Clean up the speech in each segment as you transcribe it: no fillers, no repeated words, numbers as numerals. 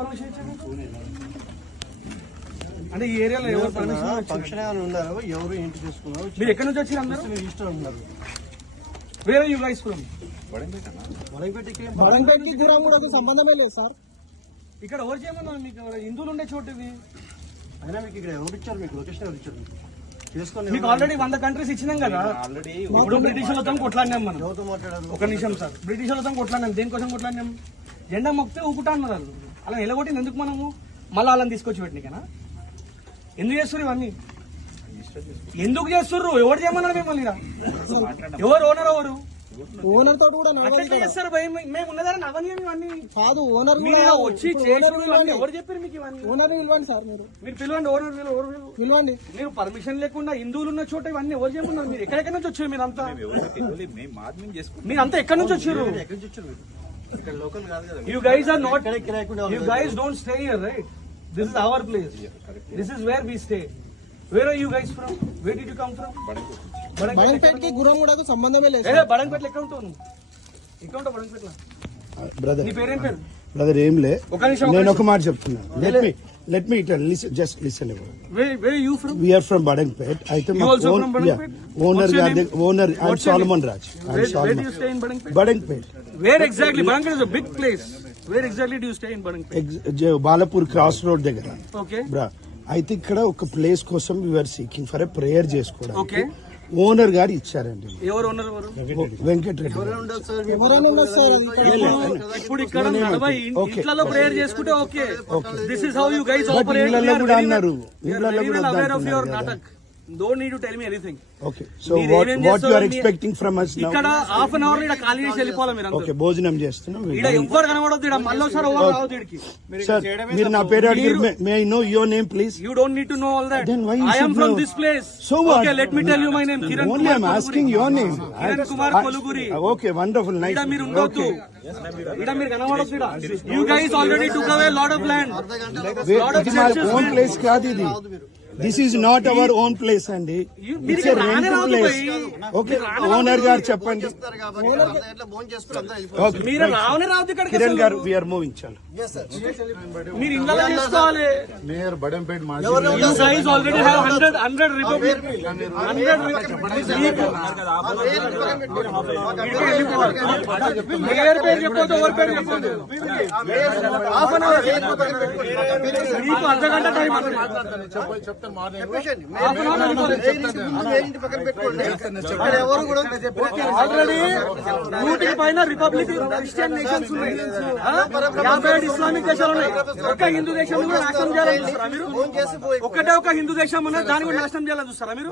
Permission ఇచ్చారు అంటే ఈ ఏరియాలో ఎవరు పర్మిషన్ ఫంక్షన్ ఏమైనా ఉన్నారు, ఎవరు ఏంటి తీసుకున్నారు? మీరు ఎక్కడి నుంచి వచ్చారు? అందరూ ఇష్టం ఉన్నారు. వేరే యూ గైస్ ఫ్రమ్ బడంపేటకి గురంగూడకి సంబంధమే లేదు సార్. ఇక్కడ ఎవరు చేయమన్నా? మీకు హిందువులు ఉండే చోటు ఇది. అయినా మీకు ఇక్కడ ఎవరు ఇచ్చారు? మీకు లొకేషన్ ఎవరు ఇచ్చారు? మీకు ఆల్రెడీ 100 కంట్రీస్ ఇచ్చినాం కదా. ఇప్పుడు బ్రిటిష్ వాళ్ళతో కొట్లాడినాం మనం. ఎవరితో మాట్లాడారు? ఒక నిమిషం సార్. బ్రిటిష్ వాళ్ళతో కొట్లాడినాం. దేనికోసం కొట్లాడినాం? జెండా మొక్కితే ఊపుతా అన్నారు వాళ్ళు. అలా నిలగొట్టింది ఎందుకు మనము? మళ్ళీ వాళ్ళని తీసుకొచ్చి పెట్టినాకనా? ఎందుకు చేస్తున్నారు ఇవన్నీ? ఎందుకు చేస్తుర్రు? ఎవరు చేయమన్నారు మిమ్మల్ని? ఎవరు ఓనర్? ఎవరు ఓనర్ తోటి కూడా చేస్తారు? మేము ఉన్నదాన్ని అవన్నీ ఇవన్నీ కాదు. ఓనర్ వచ్చి ఎవరు చెప్పారు మీకు ఇవన్నీ? ఓనర్ పిలవండి సార్. మీరు పిలవండి. ఓనర్ పిలవండి. మీరు పర్మిషన్ లేకుండా హిందువులు ఉన్న చోట ఇవన్నీ ఎవరు చేయమన్నారు? మీరు ఎక్కడెక్కడి నుంచి వచ్చారు? మీరంతా ఎక్కడి నుంచి వచ్చారు? You guys are not. You guys don't stay here, right? This is our place. This is where we stay. Where are you guys from? Where did you come from? బడంపేటకి గురంగూడకు సంబంధమే లేదు. బడంపేటలో ఎక్కడ ఉంటావు నువ్వు? ఎక్కడ ఉంటావు బడంపేటలో? బ్రదర్, నీ పేరేం పేరు? బ్రదర్ ఏం లే, ఒక నిమిషం. నేను ఒక మాట చెప్తున్నాను. Let me tell. Just listen. Where are you from? We are from Badankpet. You also from Badankpet? Owner, What's your name? owner. I'm What's your Solomon name? Raj. Where do you stay in Badankpet? Badankpet. Where exactly? Badankpet is a big place. Where exactly do you stay in Badankpet? Balapur cross road దగ్గర. Okay. Bro, అయితే ఇక్కడ ఒక place కోసం we are seeking for a prayer చేసుకోవడానికి Okay. Owner గారు ఇచ్చారండి. ఎవరు owner? Venkatareddy. ఎవరైనా ఉండదు సార్. అది ఇప్పుడు ఇక్కడ 40 ఇంట్లలో ప్రేయర్ చేసుకుంటే okay. This is how you guys But operate. ఇళ్ళల్లో కూడా అన్నారు. ఇళ్ళల్లో కూడా aware of your వద్దంటున్నారు natak. Don't need to tell me anything. Okay. So what you are expecting from us now? ఇక్కడ హాఫ్ అన్ అవర్ ఇక్కడ ఖాళీ చేసి వెళ్ళిపోవాలి మీరు. ఓకే, భోజనం చేస్తున్నాం. ఇక్కడ ఎవ్వరు కనబడొద్దు. ఇక్కడ మళ్ళీ ఒకసారి ఓవర్ రావద్దు ఇక్కడికి. సార్, మీరు నా పేరు అడిగారు. May I know your name please? You don't need to know all that. Then why you I am should from know? this place. So what? Okay, let me tell you my name. Kiran Only Kumar I'm asking Koluguri. your name. Kiran Kumar Koluguri. Okay, wonderful, nice. ఇక్కడ మీరు ఉండొద్దు. ఇక్కడ మీరు కనబడొద్దు. ఇక్కడ you guys already took away a lot of land. Lot of ఇది మా churches. Own place కాదు ఇది. This is not our own place అండి. It's a rent place. Okay, owner గారు చెప్పండి. మీరు రావనే రావద్దు ఇక్కడికి. కిరణ్ గారు, వీఆర్ మూవింగ్. చాలు. మీరు ఇళ్ళలో చేసుకోవాలి. మేయర్ బడంపేట్ మాజీ. You guys already have 100 republic. 100 mayor పేరు చెప్పొద్దు, ఎవరి పేరు చెప్పొద్దు. హాఫ్ అన్ అవర్ మీకు అర్ధగంట టైం ఆల్రెడీ 100 పైన రిపబ్లిక్ క్రిస్టియన్ నేషన్స్ ఉన్నాయి. 57 ఇస్లామిక్ దేశాలు ఉన్నాయి. ఒక్క హిందూ దేశం కూడా నాశనం చేయాలని చూస్తారా మీరు? ఒక్కటే ఒక హిందూ దేశం ఉన్నది, దాన్ని కూడా నాశనం చేయాలని చూస్తారా మీరు?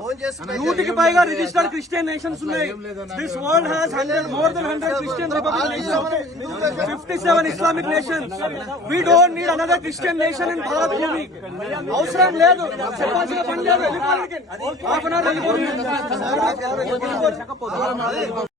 100కి పైగా రిజిస్టర్డ్ క్రిస్టియన్ నేషన్స్ ఉన్నాయి. This world has more than 100 Christian republic nations, 57 Islamic nations. We don't need another Christian nation in Bharat భూమి. అవసరం లేదు, చెప్పాల్సిన పని లేదు. హాఫ్ అన్ అవర్ వెళ్ళిపోయింది.